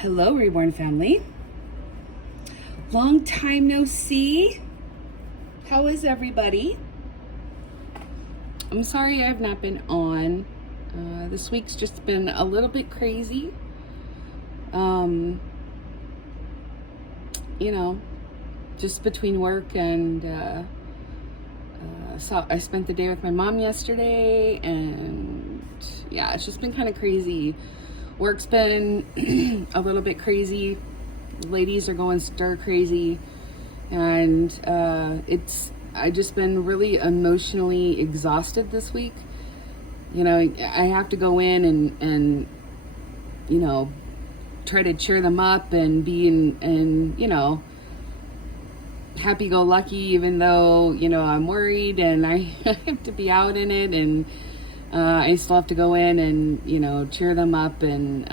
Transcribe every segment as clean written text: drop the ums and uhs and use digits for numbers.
Hello, Reborn family. Long time no see. How is everybody? I'm sorry I've not been on. This week's just been a little bit crazy. Just between work and so I spent the day with my mom yesterday, and yeah, it's just been kind of crazy. Work's been a little bit crazy. Ladies are going stir crazy, and I just been really emotionally exhausted this week. I have to go in and try to cheer them up and be in happy-go-lucky, even though I'm worried and I have to be out in it, and I still have to go in and cheer them up and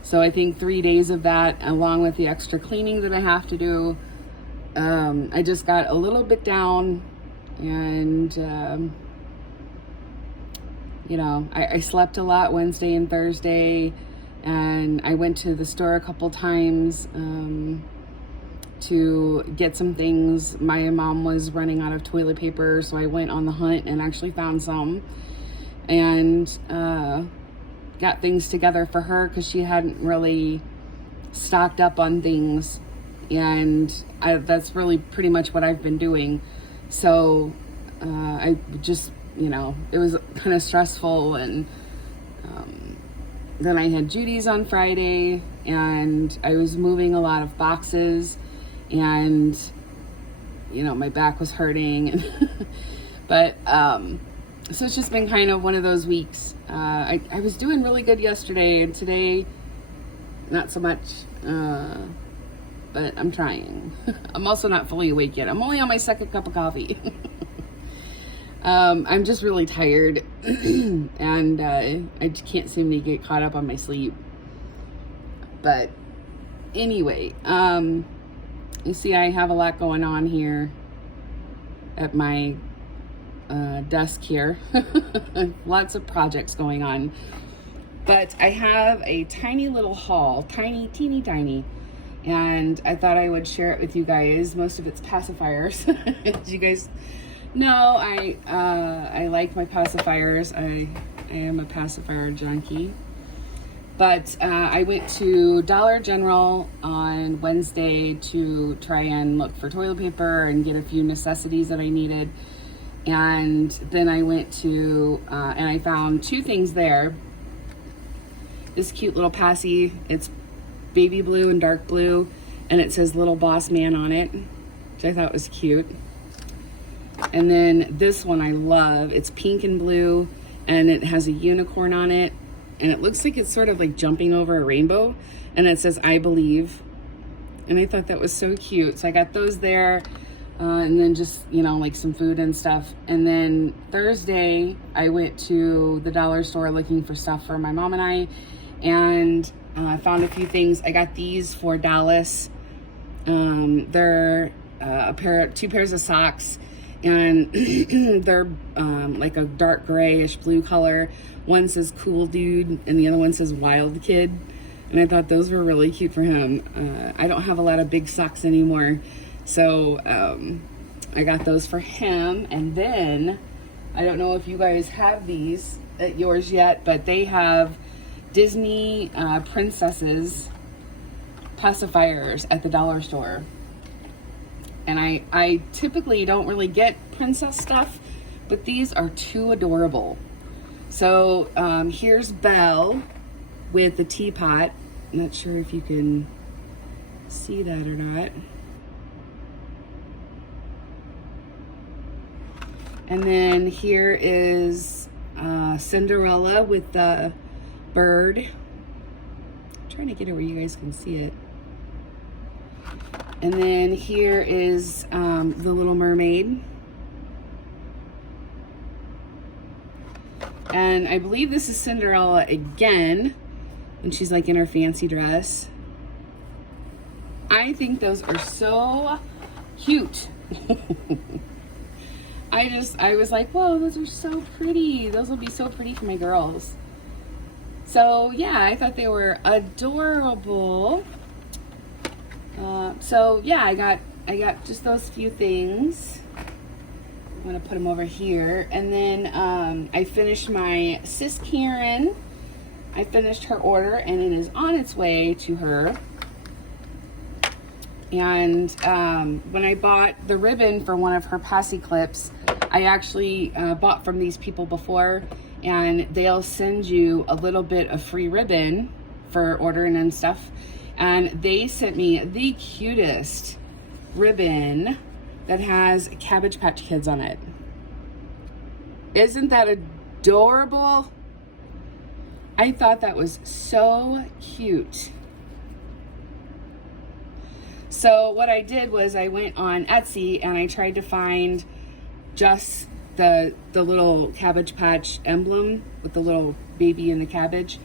so I think 3 days of that, along with the extra cleaning that I have to do, I just got a little bit down, and I slept a lot Wednesday and Thursday, and I went to the store a couple times to get some things. My mom was running out of toilet paper, so I went on the hunt and actually found some, and got things together for her because she hadn't really stocked up on things, and that's really pretty much what I've been doing. So I just, it was kind of stressful, and then I had Judy's on Friday, and I was moving a lot of boxes, and my back was hurting, but so it's just been kind of one of those weeks. I was doing really good yesterday, and today not so much, but I'm trying. I'm also not fully awake yet. I'm only on my second cup of coffee. I'm just really tired, and I just can't seem to get caught up on my sleep. But anyway, you see I have a lot going on here at my desk here. Lots of projects going on, but I have a tiny little haul, teeny tiny, and I thought I would share it with you guys. Most of it's pacifiers. As you guys know, I like my pacifiers. I am a pacifier junkie. But I went to Dollar General on Wednesday to try and look for toilet paper and get a few necessities that I needed. And then I went to, and I found two things there. This cute little passy, it's baby blue and dark blue, and it says Little Boss Man on it, which I thought was cute. And then this one I love, it's pink and blue, and it has a unicorn on it, and it looks like it's sort of like jumping over a rainbow, and it says I believe. And I thought that was so cute, so I got those there. And then just, like some food and stuff. And then Thursday, I went to the dollar store looking for stuff for my mom and I, and I found a few things. I got these for Dallas. They're two pairs of socks, and they're like a dark grayish blue color. One says Cool Dude, and the other one says Wild Kid. And I thought those were really cute for him. I don't have a lot of big socks anymore, so I got those for him. And then, I don't know if you guys have these at yours yet, but they have Disney princesses pacifiers at the dollar store. And I typically don't really get princess stuff, but these are too adorable. So here's Belle with the teapot. I'm not sure if you can see that or not. And then here is Cinderella with the bird. I'm trying to get it where you guys can see it. And then here is the Little Mermaid. And I believe this is Cinderella again, and she's like in her fancy dress. I think those are so cute. I was like, whoa, those are so pretty. Those will be so pretty for my girls. So yeah, I thought they were adorable. So yeah, I got just those few things. I'm gonna put them over here, and then I finished my sis Karen. I finished her order, and it is on its way to her. And when I bought the ribbon for one of her Passy clips, I actually bought from these people before, and they'll send you a little bit of free ribbon for ordering and stuff. And they sent me the cutest ribbon that has Cabbage Patch Kids on it. Isn't that adorable? I thought that was so cute. So what I did was I went on Etsy and I tried to find just the little Cabbage Patch emblem with the little baby and the cabbage.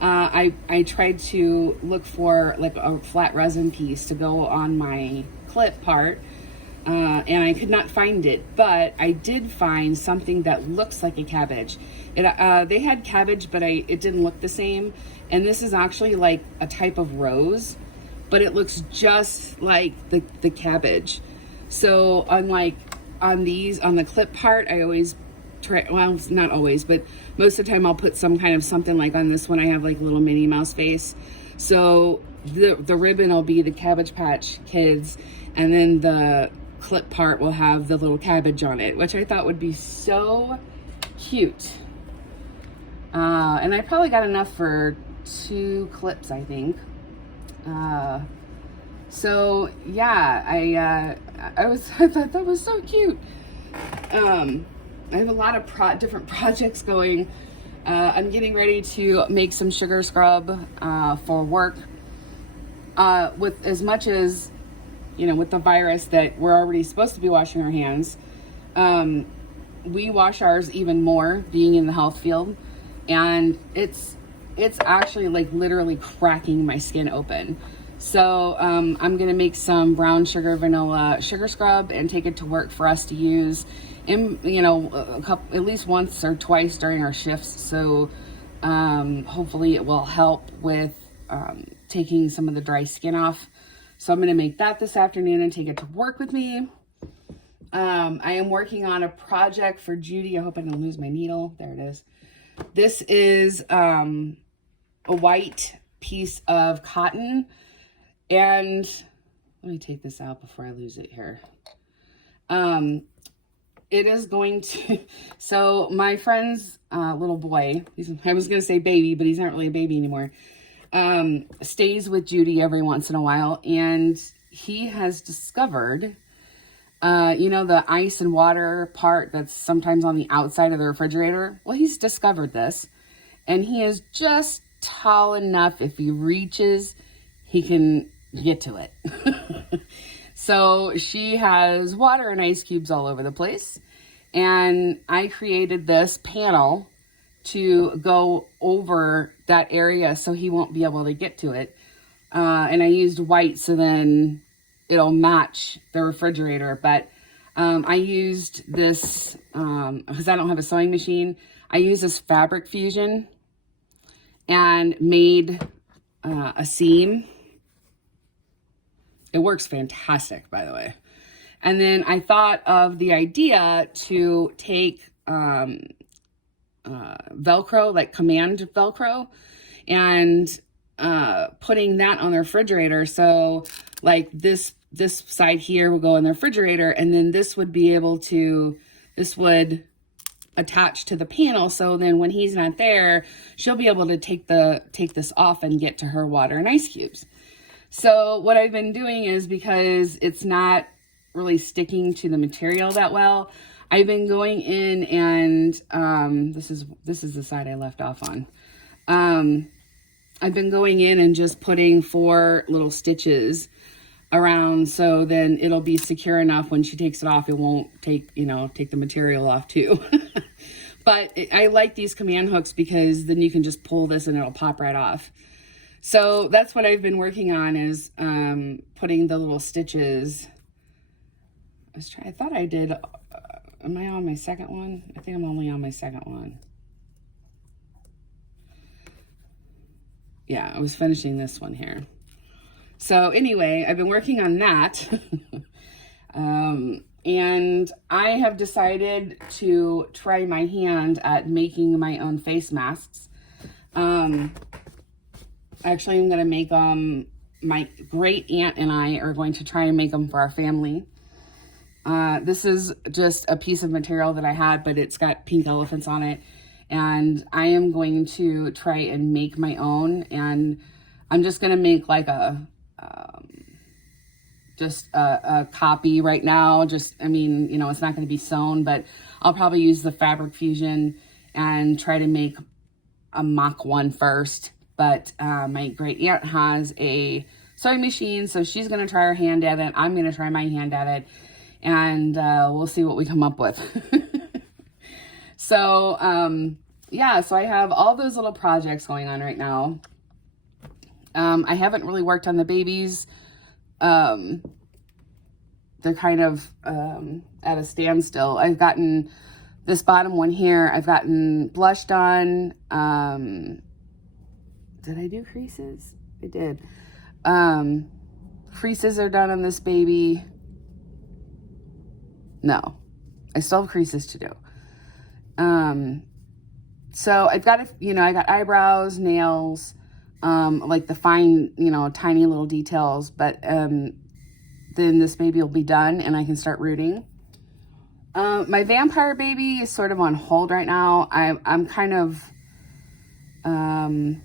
I tried to look for like a flat resin piece to go on my clip part, and I could not find it, but I did find something that looks like a cabbage. They had cabbage, but it didn't look the same. And this is actually like a type of rose, but it looks just like the cabbage. So unlike on the clip part, I always try, well, not always, but most of the time I'll put some kind of something. Like on this one, I have like a little Minnie Mouse face. So the ribbon will be the Cabbage Patch Kids, and then the clip part will have the little cabbage on it, which I thought would be so cute. And I probably got enough for 2 clips, I think. So yeah, I thought that was so cute. I have a lot of different projects going. I'm getting ready to make some sugar scrub for work. With as much as, you know, with the virus that we're already supposed to be washing our hands, we wash ours even more being in the health field, and it's actually like literally cracking my skin open. So I'm gonna make some brown sugar vanilla sugar scrub and take it to work for us to use in, you know, at least once or twice during our shifts. So hopefully it will help with taking some of the dry skin off. So I'm gonna make that this afternoon and take it to work with me. I am working on a project for Judy. I hope I don't lose my needle. There it is. This is a white piece of cotton, and let me take this out before I lose it here. It is going to, so my friend's little boy, I was going to say baby, but he's not really a baby anymore, stays with Judy every once in a while, and he has discovered, you know, the ice and water part that's sometimes on the outside of the refrigerator. Well, he's discovered this, and he is just tall enough, if he reaches, he can get to it. So she has water and ice cubes all over the place, and I created this panel to go over that area so he won't be able to get to it. And I used white so then it'll match the refrigerator. But I used this, because I don't have a sewing machine, I used this Fabric Fusion and made a seam. It works fantastic, by the way. And then I thought of the idea to take Velcro, like command Velcro, and putting that on the refrigerator. So like this side here will go in the refrigerator, and then this would be able to, this would attach to the panel. So then when he's not there, she'll be able to take this off and get to her water and ice cubes. So what I've been doing is, because it's not really sticking to the material that well, I've been going in and this is the side I left off on. I've been going in and just putting 4 little stitches around, so then it'll be secure enough when she takes it off, it won't take the material off too. But I like these command hooks because then you can just pull this and it'll pop right off. So that's what I've been working on, is putting the little stitches. I thought I did, am I on my second one? I think I'm only on my second one. yeah, I was finishing this one here. So anyway, I've been working on that. And I have decided to try my hand at making my own face masks. Actually, I'm going to make them, my great aunt and I are going to try and make them for our family. This is just a piece of material that I had, but it's got pink elephants on it. And I am going to try and make my own. And I'm just going to make like just a copy right now. Just, I mean, you know, it's not going to be sewn, but I'll probably use the Fabric Fusion and try to make a mock one first. But my great aunt has a sewing machine, so she's going to try her hand at it. I'm going to try my hand at it, and we'll see what we come up with. So, yeah, so I have all those little projects going on right now. I haven't really worked on the babies. They're kind of at a standstill. I've gotten this bottom one here. I've gotten blush done. Did I do creases? I did. Creases are done on this baby. No, I still have creases to do. So I've got, I got eyebrows, nails, like the fine, tiny little details, but, then this baby will be done and I can start rooting. My vampire baby is sort of on hold right now. I'm kind of, I'm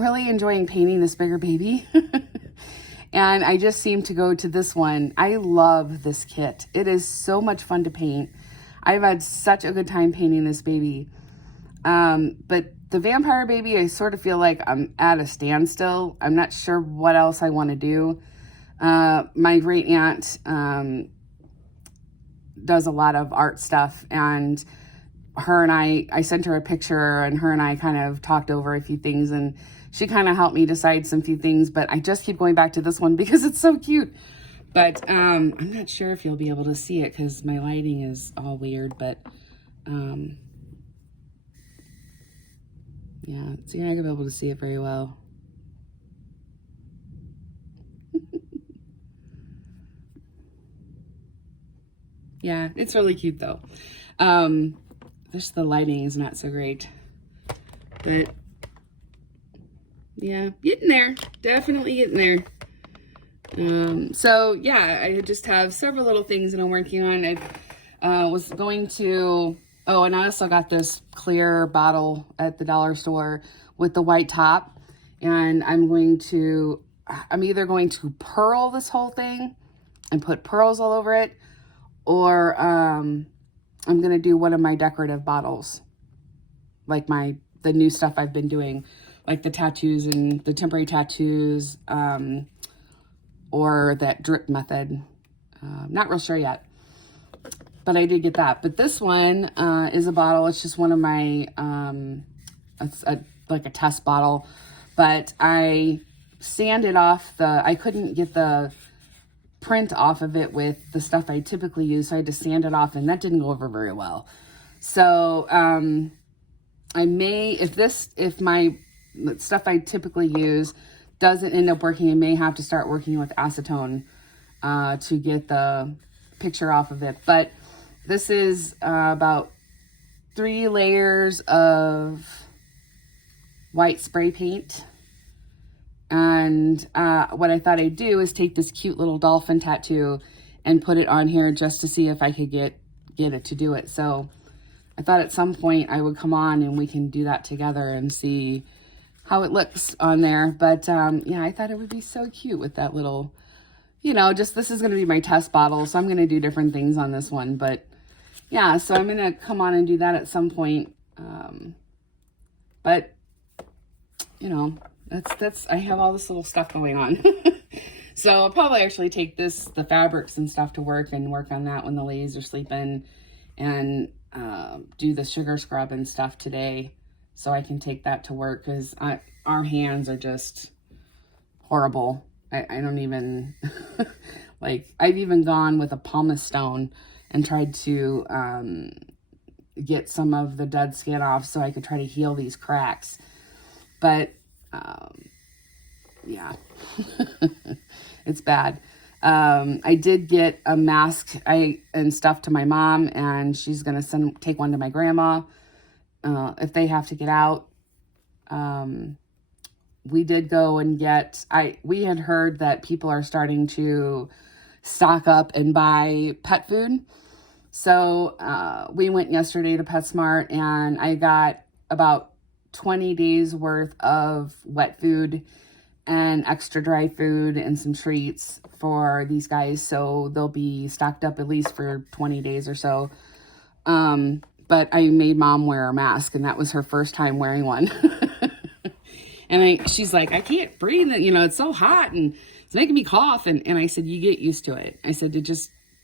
really enjoying painting this bigger baby. And I just seem to go to this one. I love this kit. It is so much fun to paint. I've had such a good time painting this baby. But the vampire baby, I sort of feel like I'm at a standstill. I'm not sure what else I want to do. My great aunt, does a lot of art stuff, and her and I sent her a picture, and her and I kind of talked over a few things, and she kind of helped me decide some few things, but I just keep going back to this one because it's so cute. But I'm not sure if you'll be able to see it because my lighting is all weird, but yeah, so you're not gonna be able to see it very well. Yeah, it's really cute though. Just the lighting is not so great, but yeah, getting there, definitely getting there. So yeah, I just have several little things that I'm working on. I was going to, oh, and I also got this clear bottle at the dollar store with the white top, and I'm either going to pearl this whole thing and put pearls all over it, or I'm going to do one of my decorative bottles, like the new stuff I've been doing, like the tattoos and the temporary tattoos, or that drip method. Not real sure yet, but I did get that. But this one is a bottle. It's just one of my, it's like a test bottle, but I sanded off I couldn't get the print off of it with the stuff I typically use, so I had to sand it off, and that didn't go over very well. So I may, if my stuff I typically use doesn't end up working, I may have to start working with acetone to get the picture off of it. But this is about 3 layers of white spray paint. And what I thought I'd do is take this cute little dolphin tattoo and put it on here just to see if I could get it to do it. So I thought at some point I would come on and we can do that together and see how it looks on there. But yeah, I thought it would be so cute with that little, just this is going to be my test bottle. So I'm going to do different things on this one. But yeah, so I'm going to come on and do that at some point. But, I have all this little stuff going on. So I'll probably actually take the fabrics and stuff to work and work on that when the ladies are sleeping, and do the sugar scrub and stuff today so I can take that to work, because our hands are just horrible. I don't even, like, I've even gone with a pumice stone and tried to get some of the dead skin off so I could try to heal these cracks. But Yeah, it's bad. I did get a mask and stuff to my mom, and she's going to take one to my grandma if they have to get out. We did go and we had heard that people are starting to stock up and buy pet food. So we went yesterday to PetSmart, and I got about 20 days worth of wet food and extra dry food and some treats for these guys. So they'll be stocked up at least for 20 days or so. But I made mom wear a mask, and that was her first time wearing one. And she's like, I can't breathe. It's so hot and it's making me cough. And I said, you get used to it. I said,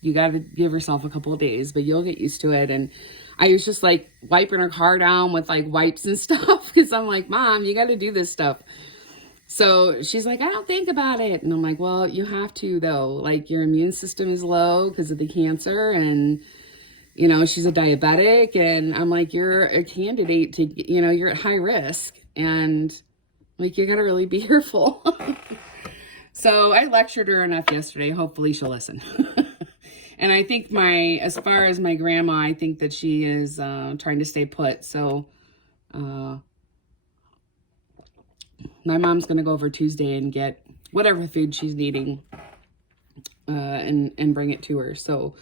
you got to give yourself a couple of days, but you'll get used to it. And I was just like wiping her car down with like wipes and stuff. Cause I'm like, Mom, you got to do this stuff. So she's like, I don't think about it. And I'm like, well, you have to though. Like your immune system is low because of the cancer, and she's a diabetic, and I'm like, you're a candidate to, you're at high risk, and like, you gotta really be careful. So I lectured her enough yesterday. Hopefully she'll listen. And I think as far as my grandma, I think that she is trying to stay put. So my mom's gonna go over Tuesday and get whatever food she's needing and bring it to her. So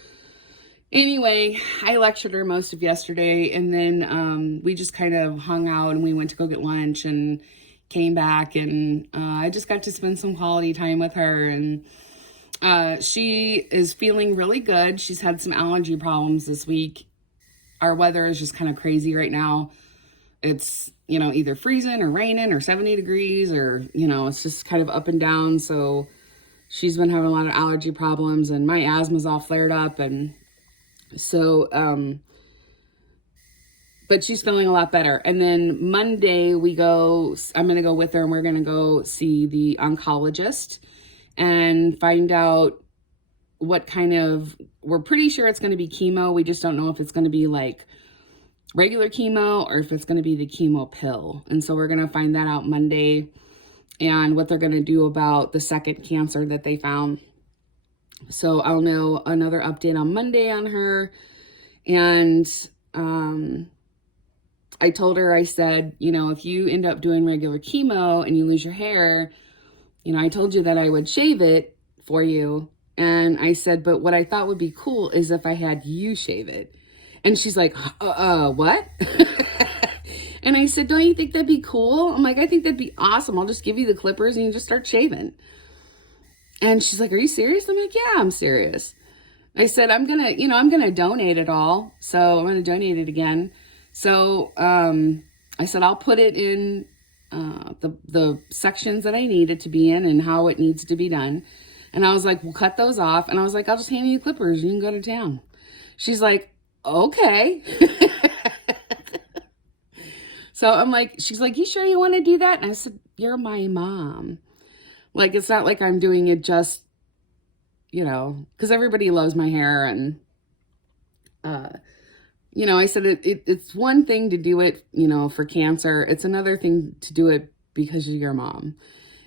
anyway, I lectured her most of yesterday, and then we just kind of hung out, and we went to go get lunch and came back, and I just got to spend some quality time with her. And she is feeling really good. She's had some allergy problems this week. Our weather is just kind of crazy right now. It's, either freezing or raining or 70 degrees or, it's just kind of up and down. So she's been having a lot of allergy problems, and my asthma's all flared up. And so, but she's feeling a lot better. And then Monday I'm going to go with her, and we're going to go see the oncologist and find out we're pretty sure it's going to be chemo. We just don't know if it's going to be like regular chemo or if it's going to be the chemo pill. And so we're going to find that out Monday, and what they're going to do about the second cancer that they found. So I'll know another update on Monday on her. And, I told her, I said, if you end up doing regular chemo and you lose your hair, I told you that I would shave it for you. And I said, but what I thought would be cool is if I had you shave it. And she's like, what? And I said, don't you think that'd be cool? I'm like, I think that'd be awesome. I'll just give you the clippers and you just start shaving. And she's like, are you serious? I'm like, yeah, I'm serious. I said, I'm going to donate it all. So I'm going to donate it again. So I said, I'll put it in the sections that I need it to be in and how it needs to be done. And I was like, we'll cut those off. And I was like, I'll just hand you clippers. You can go to town. She's like, okay. So I'm like, she's like, you sure you want to do that? And I said, you're my mom. Like, it's not like I'm doing it just, because everybody loves my hair. And, I said, it's one thing to do it, for cancer. It's another thing to do it because you're your mom.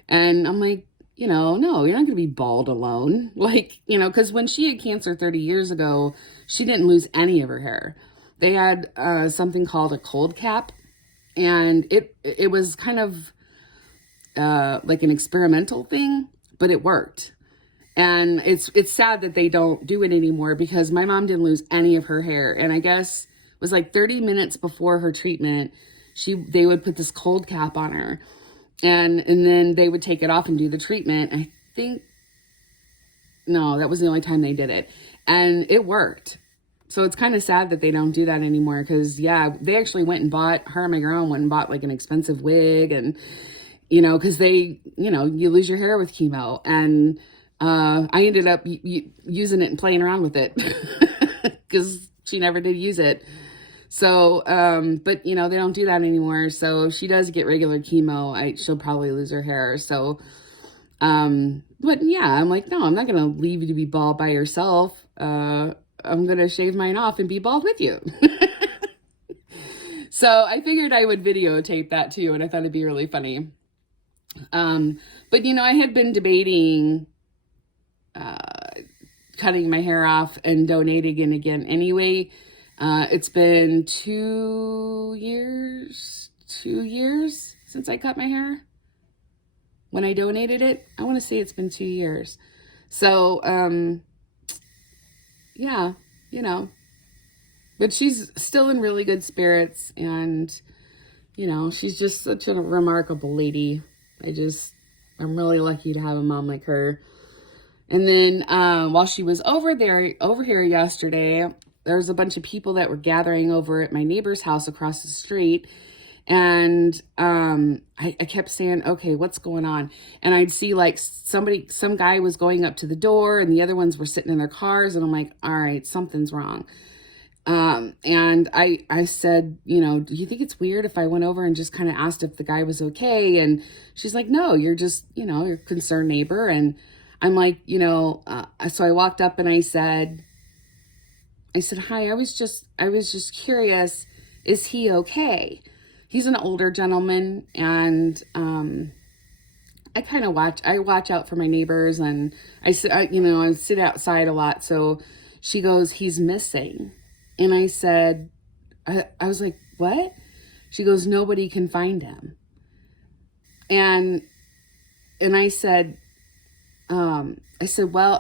And I'm like, no, you're not going to be bald alone. Like, because when she had cancer 30 years ago, she didn't lose any of her hair. They had something called a cold cap. And it was kind of like an experimental thing, but it worked. And it's sad that they don't do it anymore, because my mom didn't lose any of her hair. And I guess it was like 30 minutes before her treatment, they would put this cold cap on her. And then they would take it off and do the treatment. I think, no, that was the only time they did it. And it worked. So it's kind of sad that they don't do that anymore, because, yeah, they actually went and her and my grandma went and bought like an expensive wig, and, because you lose your hair with chemo. And I ended up using it and playing around with it because she never did use it. So, but they don't do that anymore. So if she does get regular chemo, she'll probably lose her hair. So, but yeah, I'm like, no, I'm not going to leave you to be bald by yourself. I'm going to shave mine off and be bald with you. So I figured I would videotape that too. And I thought it'd be really funny. But, I had been debating cutting my hair off and donating it again anyway. It's been 2 years since I cut my hair. When I donated it, I want to say it's been 2 years. So, yeah, but she's still in really good spirits, and, she's just such a remarkable lady. I'm really lucky to have a mom like her. And then while she was over here yesterday, there was a bunch of people that were gathering over at my neighbor's house across the street. And I kept saying, okay, what's going on? And I'd see like some guy was going up to the door and the other ones were sitting in their cars. And I'm like, all right, something's wrong. And I said, do you think it's weird if I went over and just kind of asked if the guy was okay? And she's like, no, you're just, you're a concerned neighbor. And I'm like, so I walked up and I said, hi, I was just curious, is he okay? He's an older gentleman, and I watch out for my neighbors, and I sit outside a lot. So she goes, he's missing. And I said, I was like, what? She goes, nobody can find him. And I said, well,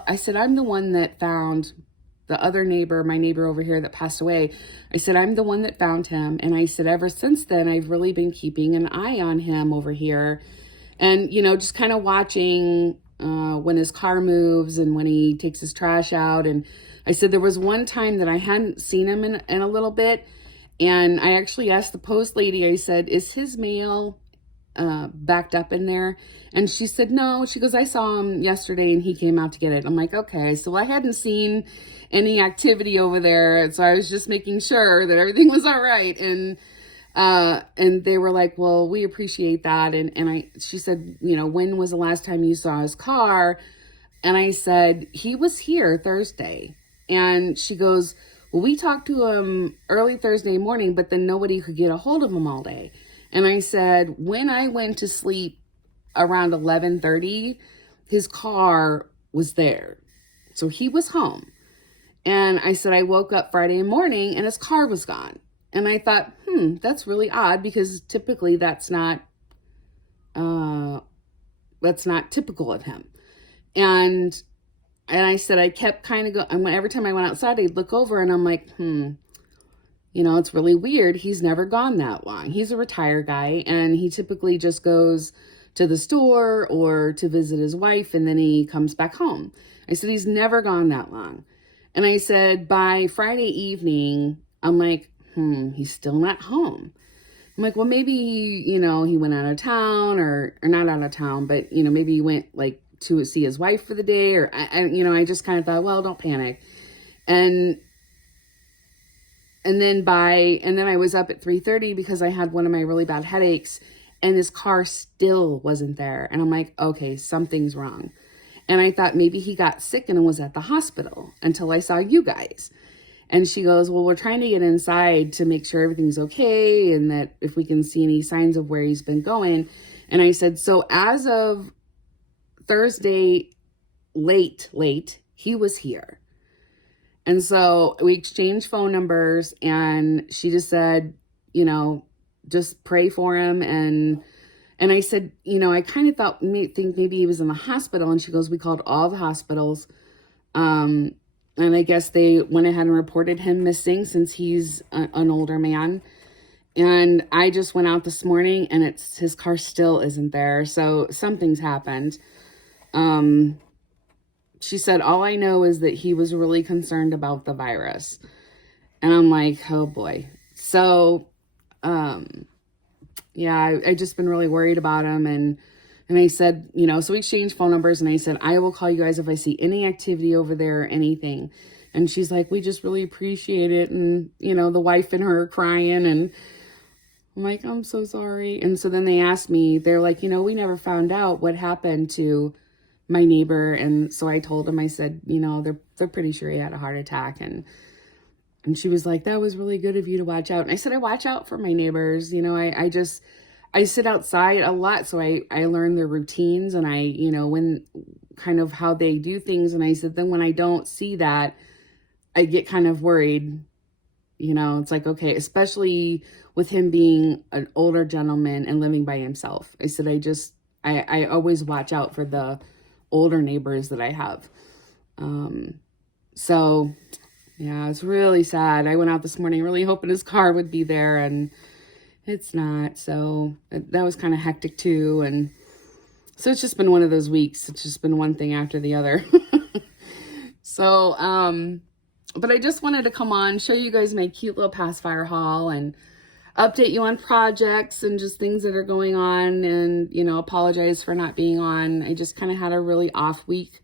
I'm the one that found the other neighbor, my neighbor over here that passed away. I said, I'm the one that found him. And I said, ever since then, I've really been keeping an eye on him over here. And, just kind of watching when his car moves and when he takes his trash out. And I said, there was one time that I hadn't seen him in a little bit. And I actually asked the post lady, I said, is his mail backed up in there? And she said, no. She goes, I saw him yesterday and he came out to get it. I'm like, okay. So I hadn't seen any activity over there. So I was just making sure that everything was all right. And they were like, well, we appreciate that. And she said, when was the last time you saw his car? And I said, he was here Thursday. And she goes, well, we talked to him early Thursday morning, but then nobody could get a hold of him all day. And I said, when I went to sleep around 11:30, his car was there. So he was home. And I said, I woke up Friday morning and his car was gone. And I thought, that's really odd, because typically that's not typical of him. And I said, I kept kind of going, every time I went outside, I'd look over and I'm like, it's really weird. He's never gone that long. He's a retired guy, and he typically just goes to the store or to visit his wife, and then he comes back home. I said, he's never gone that long. And I said, by Friday evening, I'm like, he's still not home. I'm like, well, maybe, he went out of town, or not out of town, but, maybe he went like to see his wife for the day, or, I just kind of thought, well, don't panic. And then I was up at 3:30 because I had one of my really bad headaches, and his car still wasn't there. And I'm like, okay, something's wrong. And I thought maybe he got sick and was at the hospital until I saw you guys. And she goes, well, we're trying to get inside to make sure everything's okay, and that if we can see any signs of where he's been going. And I said, so as of Thursday late, he was here. And so we exchanged phone numbers, and she just said, just pray for him. And I said, I kind of think maybe he was in the hospital. And she goes, we called all the hospitals. And I guess they went ahead and reported him missing, since he's an older man. And I just went out this morning, and his car still isn't there. So something's happened. She said, all I know is that he was really concerned about the virus. And I'm like, oh boy. So, yeah, I just been really worried about him. And I said, so we exchanged phone numbers, and I said, I will call you guys if I see any activity over there or anything. And she's like, we just really appreciate it. And, the wife and her crying, and I'm like, I'm so sorry. And so then they asked me, they're like, we never found out what happened to my neighbor. And so I told them, I said, they're pretty sure he had a heart attack. And she was like, that was really good of you to watch out. And I said, I watch out for my neighbors. I sit outside a lot, so I learn their routines, and I, when kind of how they do things. And I said, then when I don't see that, I get kind of worried. It's like, okay, especially with him being an older gentleman and living by himself. I said, I always watch out for the older neighbors that I have. So yeah, it's really sad. I went out this morning really hoping his car would be there, and it's not. So that was kind of hectic too. And so it's just been one of those weeks. It's just been one thing after the other. So, but I just wanted to come on, show you guys my cute little pacifier haul, and update you on projects and just things that are going on, and, apologize for not being on. I just kind of had a really off week,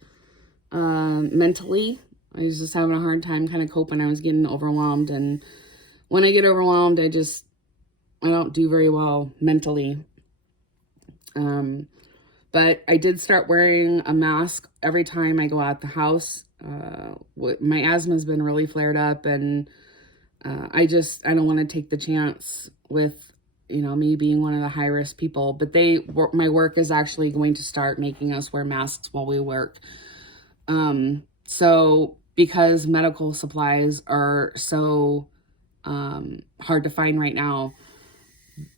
mentally. I was just having a hard time kind of coping. I was getting overwhelmed, and when I get overwhelmed, I don't do very well mentally. But I did start wearing a mask every time I go out the house. My asthma's been really flared up, and I don't want to take the chance with, me being one of the high risk people. But my work is actually going to start making us wear masks while we work. So because medical supplies are so hard to find right now,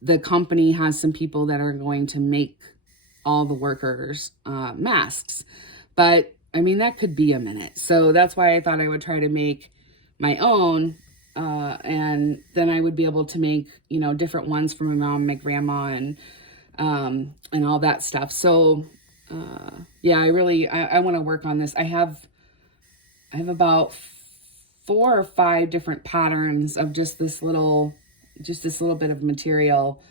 the company has some people that are going to make all the workers masks. But I mean, that could be a minute. So that's why I thought I would try to make my own, and then I would be able to make, different ones for my mom, my grandma, and all that stuff. So yeah, I want to work on this. I have about 4 or 5 different patterns of just this little bit of material.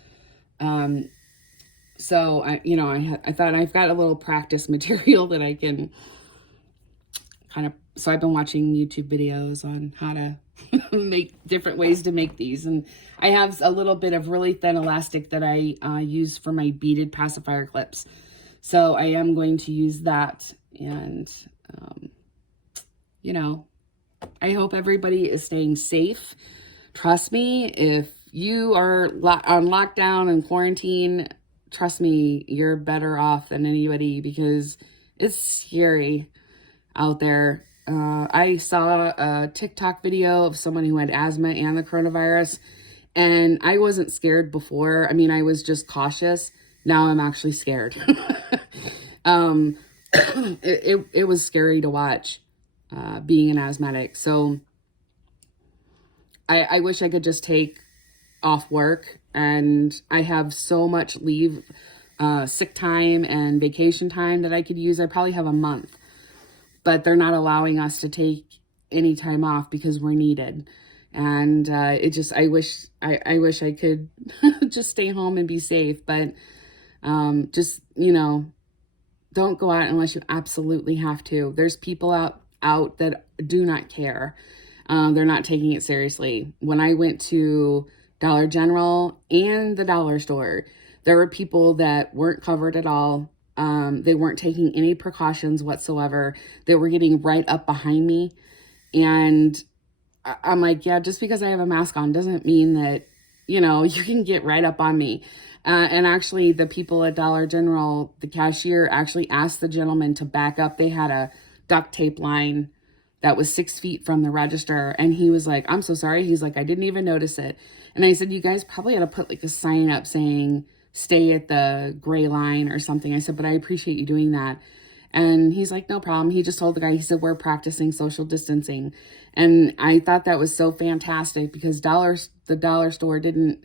So I thought I've got a little practice material that I can so I've been watching YouTube videos on how to make different ways to make these. And I have a little bit of really thin elastic that I use for my beaded pacifier clips. So I am going to use that. And, I hope everybody is staying safe. Trust me, if you are on lockdown and quarantine, trust me, you're better off than anybody, because it's scary out there. I saw a TikTok video of someone who had asthma and the coronavirus, and I wasn't scared before. I mean, I was just cautious. Now I'm actually scared. It was scary to watch, being an asthmatic. So I wish I could just take off work, and I have so much leave, sick time and vacation time that I could use. I probably have a month, but they're not allowing us to take any time off because we're needed. And I wish I could just stay home and be safe. But just, don't go out unless you absolutely have to. There's people out that do not care. They're not taking it seriously. When I went to Dollar General and the dollar store, there were people that weren't covered at all. They weren't taking any precautions whatsoever. They were getting right up behind me. And I'm like, yeah, just because I have a mask on doesn't mean that, you can get right up on me. And actually the people at Dollar General, the cashier actually asked the gentleman to back up. They had a duct tape line that was 6 feet from the register. And he was like, I'm so sorry. He's like, I didn't even notice it. And I said, you guys probably ought to put like a sign up saying, stay at the gray line or something. I said, but I appreciate you doing that. And he's like, no problem. He just told the guy, he said, we're practicing social distancing. And I thought that was so fantastic, because the dollar store didn't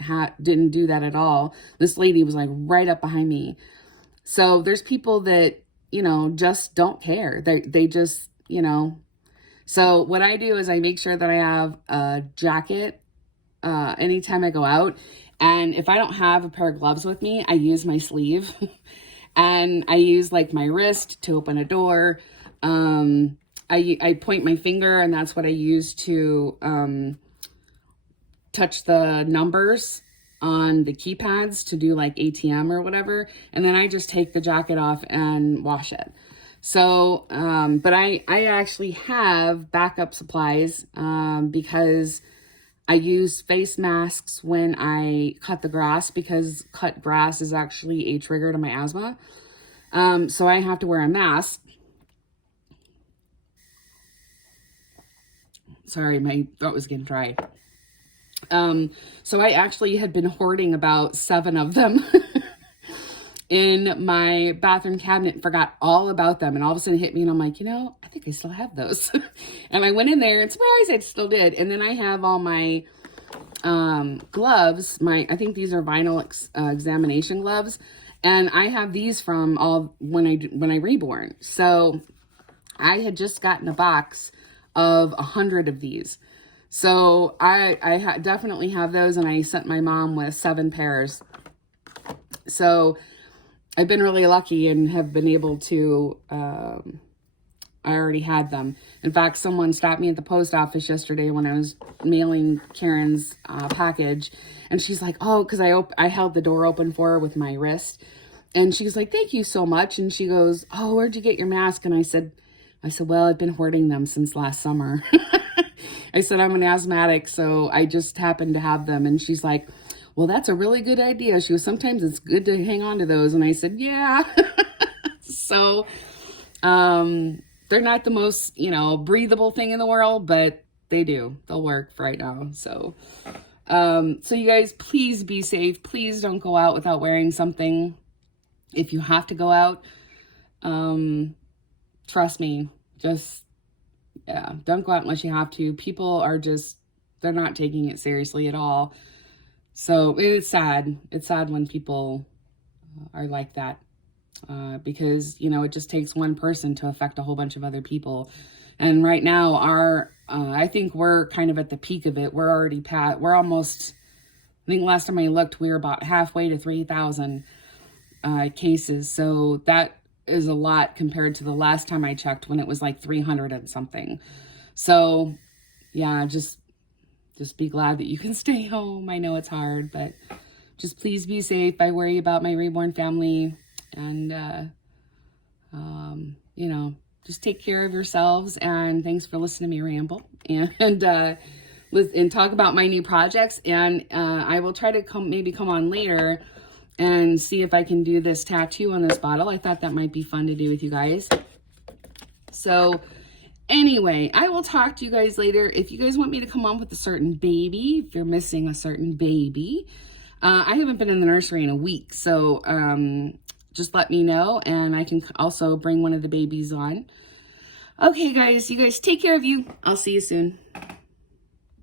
do that at all. This lady was like right up behind me. So there's people that, just don't care. They just, So what I do is I make sure that I have a jacket anytime I go out. And if I don't have a pair of gloves with me, I use my sleeve. And I use like my wrist to open a door. I point my finger, and that's what I use to touch the numbers on the keypads to do like ATM or whatever. And then I just take the jacket off and wash it. So, but I actually have backup supplies, because I use face masks when I cut the grass because cut grass is actually a trigger to my asthma. So I have to wear a mask. Sorry, my throat was getting dry. So I actually had been hoarding about 7 of them in my bathroom cabinet, forgot all about them, and all of a sudden it hit me, and I'm like, I think I still have those. And I went in there and surprise, I still did. And then I have all my gloves, I think these are vinyl examination gloves, and I have these from when I reborn. So I had just gotten a box of 100 of these. So I definitely have those, and I sent my mom with 7 pairs. So I've been really lucky and have been able to, I already had them. In fact, someone stopped me at the post office yesterday when I was mailing Karen's package, and she's like, oh, because I held the door open for her with my wrist, and she's like, thank you so much. And she goes, oh, where'd you get your mask? And I said, well, I've been hoarding them since last summer. I said, I'm an asthmatic, so I just happened to have them. And she's like, well, that's a really good idea. She goes, sometimes it's good to hang on to those. And I said, yeah. So, they're not the most, breathable thing in the world, but they'll work for right now. So, so you guys, please be safe. Please don't go out without wearing something. If you have to go out, trust me, don't go out unless you have to. People are they're not taking it seriously at all. So it's sad. It's sad when people are like that, because, it just takes one person to affect a whole bunch of other people. And right now I think we're kind of at the peak of it. We're already we're almost, I think last time I looked, we were about halfway to 3,000 cases. So that is a lot compared to the last time I checked when it was like 300 and something. So yeah, just be glad that you can stay home. I know it's hard, but just please be safe. I worry about my reborn family, and just take care of yourselves. And thanks for listening to me ramble and talk about my new projects. And I will try to come on later and see if I can do this tattoo on this bottle. I thought that might be fun to do with you guys. So anyway, I will talk to you guys later. If you guys want me to come on with a certain baby, if you're missing a certain baby, I haven't been in the nursery in a week. So just let me know, and I can also bring one of the babies on. Okay, guys, you guys take care of you. I'll see you soon.